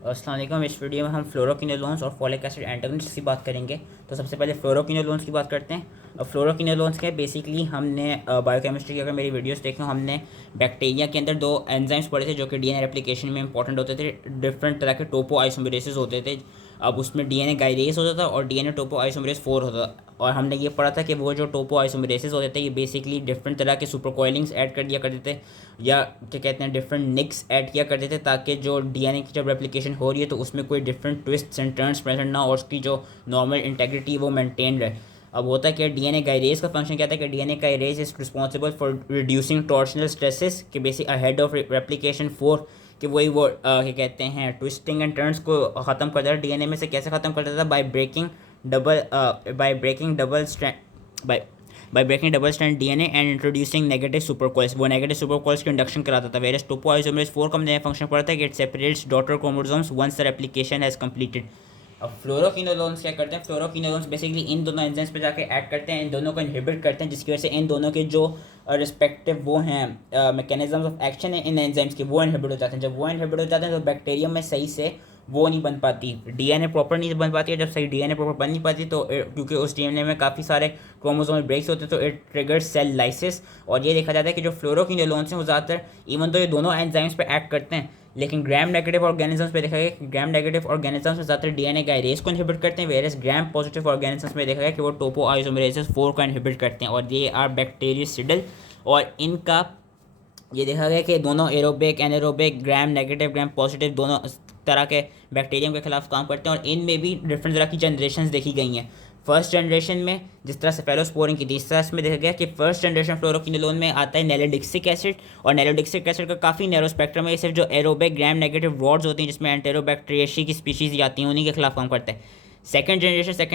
अस्सलाम वालेकुम। इस वीडियो में हम फ्लोरोकिनोलोन्स और फॉलिक एसिड एंटागनिस्ट की बात करेंगे। तो सबसे पहले फ्लोरोकिनोलोन्स की बात करते हैं। अब फ्लोरोकिनोलोन्स के बेसिकली हमने बायोकेमिस्ट्री की अगर मेरी वीडियोस देखें, हमने बैक्टीरिया के अंदर दो एंजाइम्स पढ़े थे जो कि डीएनए रेप्लिकेशन में इंपॉर्टेंट होते थे। डिफरेंट तरह के टोपो आइसोमेरेसेस होते थे। अब उसमें डीएनए गायरेज होता था और डीएनए टोपो आइसोमेरेस 4 होता था। और हमने ये पढ़ा था कि वो जो टोपो आइसोमेरेसेस होते थे ये बेसिकली डिफरेंट तरह के सुपर कोइलिंग्स ऐड कर दिया करते थे, या क्या कहते हैं डिफरेंट निक्स ऐड किया करते थे, ताकि जो डीएनए की जब रेप्लिकेशन हो रही है तो उसमें कोई different twist and turns present ना, और उसकी जो नॉर्मल इंटेग्रिटी वो मेंटेन रहे। अब होता है कि डीएनए गायरेज का फंक्शन क्या था कि DNA gyrase is responsible for reducing torsional stresses के बेसिक अहेड ऑफ रेप्लिकेशन 4, कि वही वो क्या कहते हैं ट्विस्टिंग एंड टर्न्स को ख़त्म कर देता है। डीएनए में से कैसे ख़त्म कर देता था? Double by breaking double strand by breaking double strand DNA and introducing negative supercoils. वो नेगेटिव सुपरकॉइल्स की इंडक्शन कराता था। वेरस टोपोआइसोमरेज 4 का हमने फंक्शन पढ़ा था कि it separates daughter chromosomes once the replication has completed. अब फ्लोरोकिनोलोन्स क्या करते हैं? फ्लोरोकिनोलोन्स बेसिकली इन दोनों एंजाइम्स पे जाके ऐड करते हैं, इन दोनों को इनहिबिट करते हैं, जिसकी वजह से इन दोनों के जो रिस्पेक्टिव वो हैं मैकेनिज्म्स ऑफ एक्शन है इन एंजाइम्स के, वो इनहिबिट हो जाते हैं। जब वो इनहिबिट हो जाते हैं तो बैक्टीरियम में सही से वो नहीं बन पाती, डीएनए प्रॉपर नहीं बन पाती है। जब सही डीएनए प्रॉपर बन नहीं पाती तो क्योंकि उस डीएनए में काफ़ी सारे क्रोमोसोमल ब्रेक्स होते हैं तो इट ट्रिगर्स सेल लाइसिस। और ये देखा जाता है कि जो फ्लोरोकिनोलोन्स हैं वो ज़्यादातर, इवन तो ये दोनों एंजाइम्स पे एक्ट करते हैं, लेकिन ग्राम नेगेटिव ऑर्गेनिजम्स पे देखा गया कि ग्राम नेगेटिव ऑर्गेनिजम्स में ज़्यादातर डीएनए गायरेज को इनहिबिट करते हैं, वेरस ग्राम पॉजिटिव ऑर्गेनिजम्स में देखा गया कि वो टोपो आइसोमेरेसेस 4 को इनहिबिट करते हैं, और ये आर बैक्टीरियसिडल। और इनका ये देखा गया कि दोनों aerobic anaerobic gram negative gram positive दोनों तरह के बैक्टीरियम के खिलाफ काम करते हैं, और इनमें भी डिफरेंट तरह की जनरेशन देखी गई हैं। फर्स्ट जनरेशन में जिस तरह से फेलोस्पोरिन की थी, इस तरह इसमें देखा गया कि फर्स्ट जनरेशन फ्लोरोकिनोलोन में आता है नेलोडिक्सिक एसिड, और नेलोडिक्सिक एसिड का काफ़ी नैरो स्पेक्ट्रम है। ये सिर्फ जो एरोबिक ग्राम नेगेटिव रॉड्स होती हैं जिसमें एंटेरोबैक्टीरियेशी की स्पीशीज़ आती हैं उन्हीं के खिलाफ काम करता है। सेकंड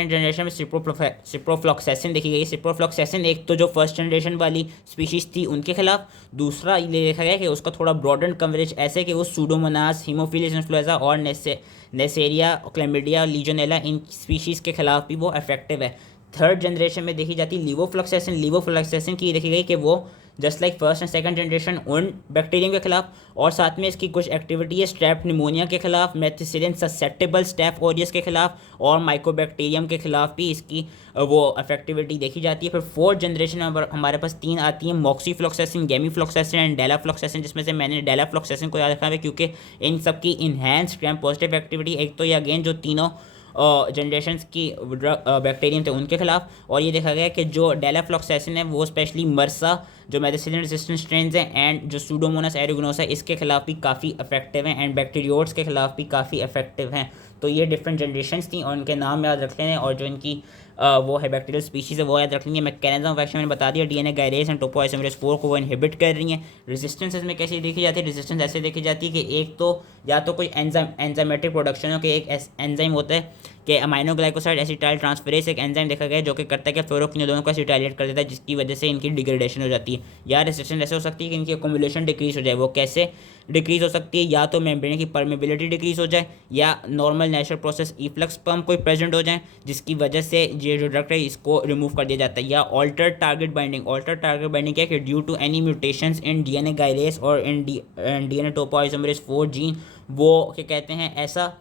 जनरेशन में सिप्रोफ्लॉक्सेसिन देखी गई। सिप्रोफ्लॉक्सेसिन एक तो जो फर्स्ट जनरेशन वाली स्पीशीज़ थी उनके खिलाफ, दूसरा ये देखा गया कि उसका थोड़ा ब्रॉडन कवरेज ऐसे कि वो सूडोमोनास, हीमोफिलिस इन्फ्लुएंजा और नेसेरिया, क्लेमिडिया, लीजोनेला इन स्पीशीज़ के खिलाफ भी वो इफेक्टिव है। थर्ड जनरेशन में देखी जाती लीवोफ्लक्सेसिन की देखी गई कि वो just like first and second generation उन बैक्टीरियम के खिलाफ, और साथ में इसकी कुछ एक्टिविटी है स्ट्रेप निमोनिया के खिलाफ, मेथिसिलिन ससेप्टेबल स्टेफ ओरियस के खिलाफ, और माइकोबैक्टीरियम के खिलाफ भी इसकी वो इफेक्टिविटी देखी जाती है। फिर फोर्थ जनरेशन में हमारे पास तीन आती हैं, मॉक्सीफ्लॉक्सेसिन, गेमीफ्लॉक्सेसिन एंड डेलाफ्लॉक्सेसिन, जिसमें से मैंने डेलाफ्लॉक्सेसिन को याद रखा है क्योंकि इन सब की इन्हेंस ग्राम पॉजिटिव एक्टिविटी, एक तो ये अगेन जो तीनों जनरेशन की बैक्टीरियम थे उनके खिलाफ। और ये देखा गया कि जो डेलाफ्लॉक्सेसिन है वो स्पेशली मर्सा जो मेडिसिन रेजिस्टेंट स्ट्रेन हैं एंड जो सूडोमोनास एरिगोनोसा इसके खिलाफ भी काफ़ी इफेक्टिव हैं, एंड बैक्टीरियोट्स के खिलाफ भी काफ़ी इफेक्टिव हैं। तो ये डिफरेंट जनरेशन्स थी और उनके नाम याद रख लें, और जो इनकी वो है बैक्टीरियल स्पीशीज़ है वो याद रख लेंगे। मैकेनिज्म ऑफ एक्शन मैंने बता दिया, डीएनए गायरेज एंड टोपोआइसोमेरेज 4 को वो इनहिबिट कर रही हैं। रेजिस्टेंस इसमें कैसे देखी जाती है? रेजिस्टेंस ऐसे देखी जाती है कि एक तो या तो कोई एंजाइमेटिक प्रोडक्शन हो, कि एक एंजाइम होता है कि अमाइनो ग्लाइकोसाइड एसिटाइल ट्रांसफरेज एक एंजाइम देखा गया जो कि करता है कि फ्लोरोकिनोलोन को एसिटाइलेट कर देता है, जिसकी वजह से इनकी डिग्रेडेशन हो जाती है। या रेजिस्टेंस ऐसे हो सकती है कि इनकी अकोमुलेशन डिक्रीज हो जाए। वो कैसे डिक्रीज हो सकती है? या तो मेम्ब्रेन की परमेबिलिटी डिक्रीज हो जाए, या normal natural process efflux pump कोई प्रेजेंट हो जाए जिसकी वजह से ये जो ड्रग है इसको रिमूव कर दिया जाता है। या ऑल्टर टारगेट बाइंडिंग क्या है कि due to any mutations in DNA gyrase और इन डीएनए टोपोआइसोमेरेज 4 जीन, वो क्या कहते हैं ऐसा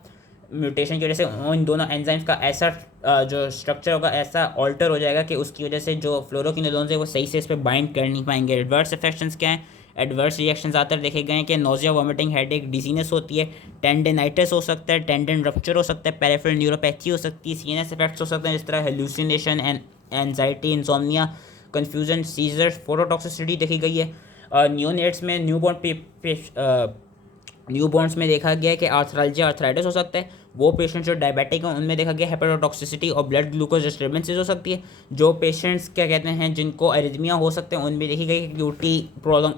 म्यूटेशन की वजह से इन दोनों एंजाइम्स का ऐसा जो स्ट्रक्चर होगा ऐसा ऑल्टर हो जाएगा कि उसकी वजह से जो फ्लोरोकिनोलोन्स है वो सही से इस पर बाइंड कर नहीं पाएंगे। एडवर्स इफेक्शंस क्या हैं? एडवर्स रिएक्शन ज़्यादातर देखे गए हैं कि नोजिया, वॉमिटिंग, हेडेक, डिजीनेस होती है, टेंडेनाइटिस हो सकता है, टेंडन रप्चर हो सकता है, पेरिफेरल न्यूरोपैथी हो सकती है, सीएनएस इफेक्ट्स हो सकते हैं जिस तरह hallucination and anxiety, insomnia, confusion, seizures, phototoxicity देखी गई है। न्यूनेट्स में न्यूबॉर्न्स में देखा गया है कि आर्थरालजिया आर्थराइटिस हो सकता है। वो पेशेंट्स जो डायबिटिक हैं उनमें देखा गया हेपेटोटॉक्सिसिटी और ब्लड ग्लूकोज डिस्टर्बेंसेज हो सकती है। जो पेशेंट्स क्या कहते हैं जिनको एरिथमिया हो सकते हैं उनमें देखी गई कि क्यूटी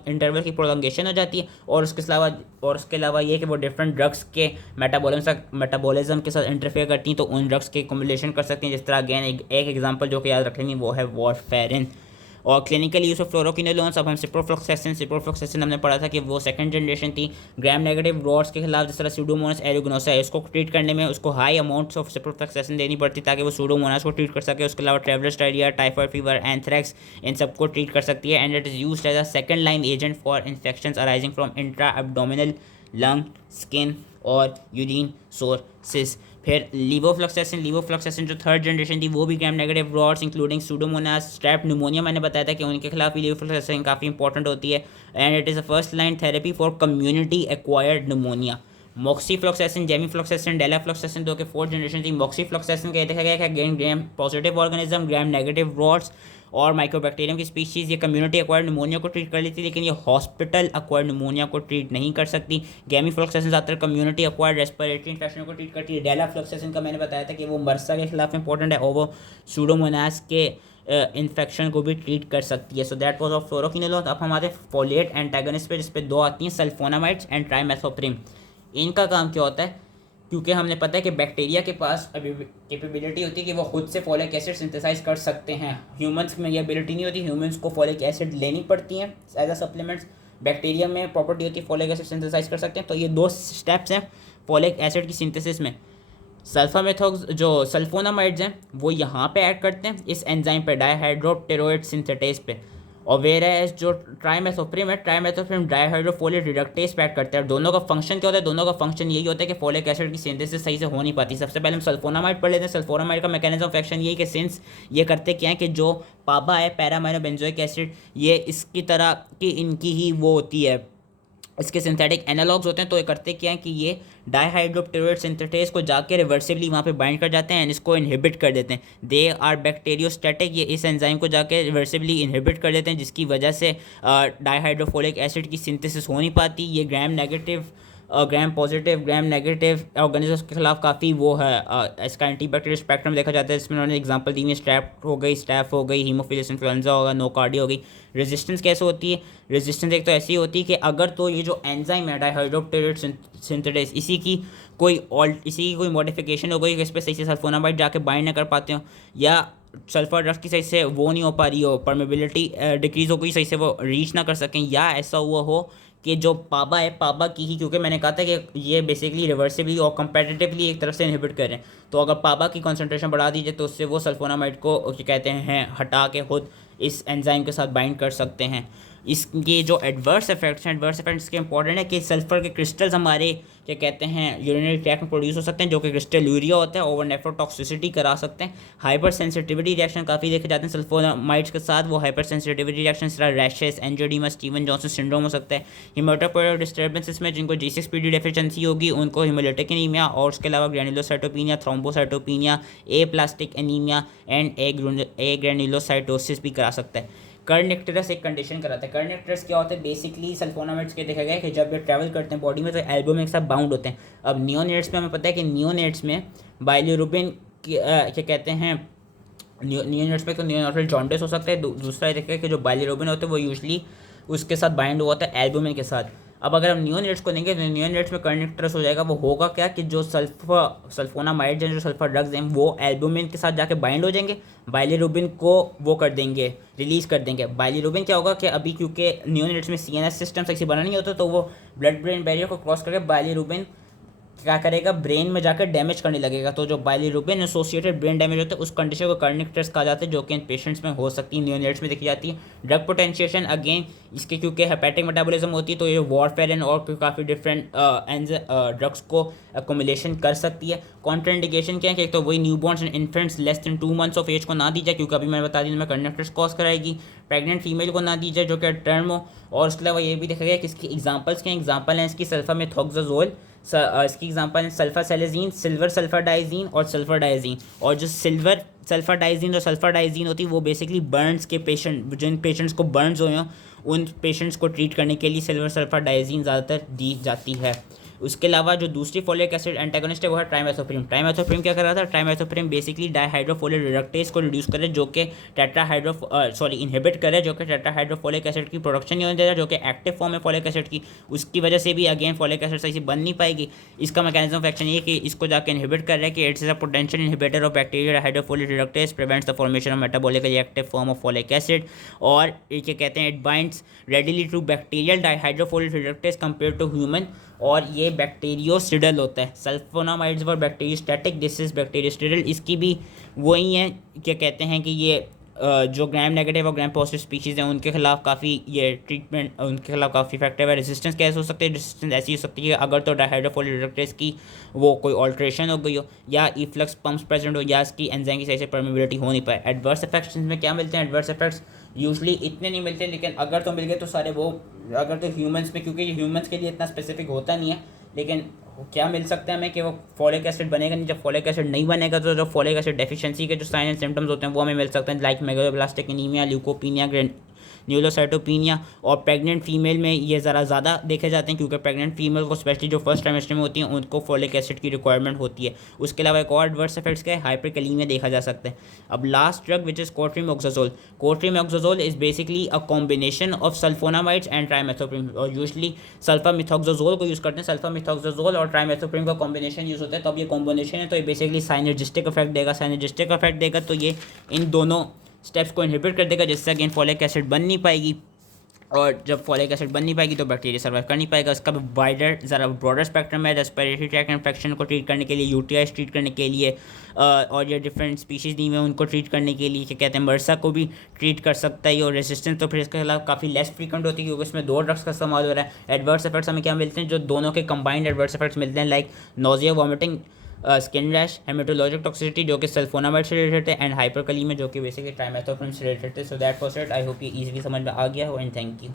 इंटरवल की प्रोलॉन्गेशन हो जाती है। और उसके अलावा ये कि वो डिफरेंट ड्रग्स के मेटाबॉलिज्म के साथ इंटरफेयर करती हैं, तो उन ड्रग्स के कम्बिनेशन कर सकती हैं। जिस तरह अगेन एक एग्जांपल जो कि याद रखेंगे वो है वारफेरिन। और क्लिनिकल यूज ऑफ फ्लोरोकिनोलोन्स, अब हम सिप्रोफ्लॉक्सेसिन हमने पढ़ा था कि वो सेकंड जनरेशन थी। ग्राम नेगेटिव रॉड्स के खिलाफ जिस तरह सूडोमोनास एरिगोनोसा है इसको ट्रीट करने में उसको हाई अमाउंट्स ऑफ सिप्रोफ्लॉक्सेसिन देनी पड़ती ताकि वो सूडोमोनास को ट्रीट कर सके। उसके अलावा travellers diarrhoea, typhoid fever, anthrax इन सबको ट्रीट कर सकती है, and it is used as a second line agent for infections arising from intra abdominal, lung, skin और यूरिन सोर्सिस। फिर लीवोफ्लक्सेसिन जो थर्ड जनरेशन थी वो भी gram negative rods including pseudomonas strep pneumoniae, मैंने बताया था कि उनके खिलाफ भी लीवोफ्लक्सेसिन काफ़ी इंपॉर्टेंट होती है and it is a first line therapy for community acquired pneumonia. Moxifloxacin, gemifloxacin, delafloxacin दो के फोर्थ जनरेशन थी। मॉक्सीफ्लॉक्सेसिन का देखा गया कि अगेन ग्राम पॉजिटिव ऑर्गेनिज्म, ग्राम नेगेटिव रॉड्स और माइक्रोबैक्टीरियम की स्पीशीज़ ये कम्युनिटी एक्वायर्ड निमोनिया को ट्रीट कर लेती है, लेकिन ये हॉस्पिटल एक्वायर्ड निमोनिया को ट्रीट नहीं कर सकती। गैमीफ्लॉक्सेसिन ज़्यादातर कम्युनिटी एक्वायर्ड रेस्पिरेटरी इन्फेक्शन को ट्रीट करती है। डेलाफ्लॉक्सेसिन का मैंने बताया था कि वो मर्सा के खिलाफ इंपॉर्टेंट है और वो सूडोमोनास के इन्फेक्शन को भी ट्रीट कर सकती है। So that was of fluoroquinolone. अब हमारे फोलेट एंटागनिस्ट पे, जिस पे दो आती हैं, सल्फोनामाइड्स एंड ट्राइमेथोप्रिम। इनका काम क्या होता है, क्योंकि हमने पता है कि बैक्टीरिया के पास अभी कैपेबिलिटी होती है कि वो खुद से फॉलिक एसिड सिंथेसाइज कर सकते हैं। ह्यूमंस में ये एबिलिटी नहीं होती, ह्यूमंस को फॉलिक एसिड लेनी पड़ती हैं एज अ सप्लीमेंट्स। बैक्टीरिया में प्रॉपर्टी होती है फॉलिक एसिड सिंथेसाइज कर सकते हैं। तो ये दो स्टेप्स हैं फॉलिक एसिड की सिंथेसिस में। सल्फामेथोक्स जो सल्फोनामाइड्स हैं वो यहाँ पे ऐड करते हैं इस एंजाइम पे, डाईहाइड्रोप्टेरोइड सिंथेटेज पे। और वेराज जो ट्राइमेथोप्रिम है, ट्राइमेथोप्रिम डाईहाइड्रोफोलेट रिडक्टेज पे ऐड करते हैं। और दोनों का फंक्शन क्या होता है, दोनों का फंक्शन यही होता है कि फॉलिक एसिड की सिंथेसिस सही से हो नहीं पाती। सबसे पहले हम सल्फोनामाइड पढ़ लेते हैं। सल्फोनामाइड का मैकेनिज्म ऑफ एक्शन यही कि सिंस ये करते क्या है कि जो पाबा है पैरामाइनोबेंजोइक एसिड, ये इसकी तरह की इनकी ही वो होती है, इसके सिंथेटिक एनालॉग्स होते हैं। तो ये करते क्या है कि ये डाईहाइड्रोप्टेरोइड सिंथेटेज को जाके रिवर्सिबली वहाँ पे बाइंड कर जाते हैं एंड इसको इनहिबिट कर देते हैं। दे आर बैक्टीरियोस्टैटिक, ये इस एंजाइम को जाके रिवर्सिबली इनहिबिट कर देते हैं, जिसकी वजह से डाईहाइड्रोफोलिक एसिड की सिंथेसिस हो नहीं पाती। ये gram negative gram positive gram negative organisms के खिलाफ काफ़ी वो है, इसका एंटीबैक्टीरियल स्पेक्ट्रम देखा जाता है। इसमें उन्होंने एग्जांपल दी है, स्टैफ हो गई, हीमोफिलस इन्फ्लुएंजा होगा, नोकार्डिया हो गई। रेजिस्टेंस कैसे होती है, रेजिस्टेंस एक तो ऐसी होती है कि अगर तो ये जो एंजाइम है डाईहाइड्रोप्टेरोइड सिंथेटेज, इसी की कोई मॉडिफिकेशन हो गई, इस पर सही से सल्फोनामाइड जाके बाइंड ना कर पाते हो, या सल्फर ड्रग्स की सही से वो नहीं हो पा रही हो, परमेबिलिटी डिक्रीज हो गई, सही से वो रीच ना कर सकें, या ऐसा हुआ हो कि जो पाबा है, पाबा की ही, क्योंकि मैंने कहा था कि ये बेसिकली रिवर्सिबली और कंपेटिटिवली एक तरफ से इनहिबिट कर रहे हैं। तो अगर पाबा की कंसंट्रेशन बढ़ा दीजिए तो उससे वो सल्फोनामाइड को क्या कहते हैं हटा के खुद इस एंजाइम के साथ बाइंड कर सकते हैं। इसके जो एडवर्स इफेक्ट्स के इंपॉर्टेंट है कि सल्फर के क्रिस्टल्स हमारे क्या कहते हैं यूरिनरी ट्रैक्ट में प्रोड्यूस हो सकते हैं, जो कि क्रिस्टल यूरिया होता है, ओवर नेफ्रोटॉक्सिसिटी करा सकते हैं। हाइपर सेंसिटिविटी रिएक्शन काफ़ी देखे जाते हैं सल्फोनामाइड्स के साथ। वो हाइपर सेंसिटिविटी रिएक्शन तरह रैशेस, एंजियोडीमा, स्टीवन जॉनसन सिंड्रोम हो सकता है। हिमेटोपोइएटिक डिस्टर्बेंसेस में जिनको G6PD डेफिशिएंसी होगी उनको हिमोलिटिक एनीमिया, और उसके अलावा granulocytopenia, thrombocytopenia, aplastic anaemia and agranulocytosis भी करा सकता है। कर्निक्टरस एक कंडीशन कराता है। कर्निक्टरस क्या होता है, बेसिकली सल्फोनामाइड्स के देखा गया है कि जब ये ट्रैवल करते हैं बॉडी में तो एल्बुमिन के साथ बाउंड होते हैं। अब नियोनेट्स में हमें पता है कि नियोनेट्स में बाइलिरुबिन क्या कहते हैं, नियोनेट्स में तो नियोनेटल जॉन्डिस हो सकता है। दूसरा ये देखा है कि जो बाइलिरुबिन होता है वो यूजली उसके साथ बाइंड हुआ होता है एल्बुमिन के साथ। अब अगर हम नियोनेट्स को देंगे तो नियोनेट्स में कर्निक्टरस हो जाएगा। वो होगा क्या कि जो सल्फोनामाइड्स हैं, जो सल्फर ड्रग्स हैं, वो एल्बुमिन के साथ जाके बाइंड हो जाएंगे, बाइलिरुबिन को वो कर देंगे, रिलीज़ कर देंगे। बाइलिरुबिन क्या होगा कि अभी क्योंकि नियोनेट्स में CNS सिस्टम सही से बना नहीं होता तो वो ब्लड ब्रेन बैरियर को क्रॉस करके बाइलिरुबिन क्या करेगा, ब्रेन में जाकर डैमेज करने लगेगा। तो जो बाइलिरुबिन एसोसिएटेड ब्रेन डैमेज होता है उस कंडीशन को कर्निक्टरस कहा जाता है, जो कि इन पेशेंट्स में हो सकती है, नियोनेट्स में देखी जाती है। ड्रग पोटेंशिएशन अगेन इसके क्योंकि हेपेटिक मेटाबॉलिज्म होती है तो ये वॉरफेरिन और काफ़ी डिफरेंट ड्रग्स को अकोमुलेशन कर सकती है। कॉन्ट्राइंडिकेशन क्या है कि एक तो वही newborns and infants less than 2 months of age को ना दी जाए, क्योंकि अभी मैंने बता दी मैं कर्निक्टरस कॉज कराएगी। प्रेग्नेंट फीमेल को ना दी जाए जो कि टर्म हो। और उसके अलावा ये भी देखा गया कि इसकी एग्जाम्पल्स क्या, एग्जाम्पल हैं इसकी सल्फामेथोक्साजोल, इसकी एग्जांपल है सल्फासेलेजीन, सिल्वर सल्फाडाइजीन और सल्फर डाइजीन। और जो सिल्वर सल्फाडाइजीन और सल्फर डाइजीन होती है वो बेसिकली बर्न्स के पेशेंट, जिन पेशेंट्स को बर्न्स हुए हों उन पेशेंट्स को ट्रीट करने के लिए सिल्वर सल्फाडाइजीन ज़्यादातर दी जाती है। उसके अलावा जो दूसरी फोलिक एसिड एंटागोनिस्ट है वो है ट्राइमेथोप्रिम। ट्राइमेथोप्रिम क्या कर रहा था, ट्राइमेथोप्रिम बेसिकली डाईहाइड्रोफोलेट रिडक्टेज को रिड्यूस करे, जो कि इनहिबिट करे, जो कि टेट्राहाइड्रोफोलिक एसिड की प्रोडक्शन नहीं होने देता, जो कि एक्टिव फॉर्म है फोलिक एसिड की। उसकी वजह से भी अगेन फोलिक एसिड सही से बन नहीं पाएगी। इसका मैकेनिज्म ऑफ एक्शन ये कि इसको जाकर इनहिबिट कर रहा है कि it's a potential inhibitor of bacterial hydrofolic reductase, prevents the formation of metabolically active form of folic acid. और ये क्या कहते हैं, it binds readily to bacterial dihydrofolic reductase compare to human, और ये बैक्टीरियोस्टिडल होता है। Sulphonamides were bacteriostatic, this is bactericidal. इसकी भी वही है क्या कहते हैं कि ये जो ग्राम नेगेटिव और ग्राम पॉजिटिव स्पीशीज़ हैं उनके खिलाफ काफ़ी ये ट्रीटमेंट उनके खिलाफ काफ़ी इफेक्टिव है। रेजिस्टेंस कैसे हो सकती है? रेजिस्टेंस ऐसी हो सकती है कि अगर तो डायहाइड्रोफोलिक रिडक्टेज की वो कोई ऑल्ट्रेशन हो गई हो, या इफ्लक्स पंप्स प्रेजेंट हो, या इसकी एंजाइम की सही से परमेबिलिटी हो नहीं पाए। एडवर्स इफेक्ट्स में क्या मिलते हैं? एडवर्स इफेक्ट्स यूजली इतने नहीं मिलते, लेकिन अगर तो मिल गए तो सारे वो, अगर तो ह्यूमंस में, क्योंकि ह्यूमंस के लिए इतना स्पेसिफिक होता नहीं है, लेकिन क्या मिल सकता है हमें कि वो फॉलिक एसिड बनेगा नहीं। जब फॉलिक एसिड नहीं बनेगा तो जो फॉलिक एसिड डेफिशिएंसी के जो साइन एंड सिम्टम्स होते हैं वो हमें मिल सकते हैं, लाइक मेगालोब्लास्टिक एनीमिया, ल्यूकोपीनिया, न्यूरोसाइटोपिनिया। और प्रेग्नेंट फीमेल में ये ज़रा ज़्यादा देखे जाते हैं, क्योंकि प्रेग्नेंट फीमेल को स्पेशली जो फर्स्ट ट्राइमेस्टर में होती हैं उनको फॉलिक एसिड की रिक्वायरमेंट होती है। उसके अलावा एक और एडवर्स इफेक्ट्स का हाइपरकैलेमिया देखा जा सकता है। अब last drug which is cotrimoxazole. Cotrimoxazole is basically a combination of sulfonamides and trimethoprim, और यूजली सल्फामिथोक्साजोल को यूज़ करते हैं। सल्फामिथोक्साजोल और ट्राइमेथोप्रिम का कॉम्बिनेशन यूज़ होता है। तो अब ये कॉम्बिनेशन है तो ये बेसिकली साइनर्जिस्टिक इफेक्ट देगा। साइनर्जिस्टिक इफेक्ट देगा तो ये इन दोनों स्टेप्स को इनहिबिट कर देगा, जिससे अगेन फॉलिक एसिड बन नहीं पाएगी, और जब फॉलिक एसिड बन नहीं पाएगी तो बैक्टीरिया सर्वाइव कर नहीं पाएगा। इसका भी वाइडर ज़रा ब्रॉडर स्पेक्ट्रम है। रेस्पिरेटरी ट्रैक्ट इन्फेक्शन को ट्रीट करने के लिए, यूटीआई ट्रीट करने के लिए, और ये डिफरेंट स्पीशीज़ दी हुई हैं उनको ट्रीट करने के लिए, क्या कहते हैं, मर्सा को भी ट्रीट कर सकता है। और रेजिस्टेंस तो फिर इसके खिलाफ काफ़ी लेस फ्रीक्वेंट होती है, क्योंकि इसमें 2 ड्रग्स का इस्तेमाल हो रहा है। एडवर्स इफेक्ट्स हमें क्या मिलते हैं? जो दोनों के कंबाइंड एडवर्स इफेक्ट्स मिलते हैं, like nausea, vomiting, skin rash, haematologic toxicity जो कि सल्फोनामाइड से रिलेटेड है, एंड हाइपरकलीमिया जो कि बेसिकली ट्राइमेथोप्रिम से रिलेटेड है। So that was it. I hope ये इजीली समझ में आ गया हो, एंड थैंक यू।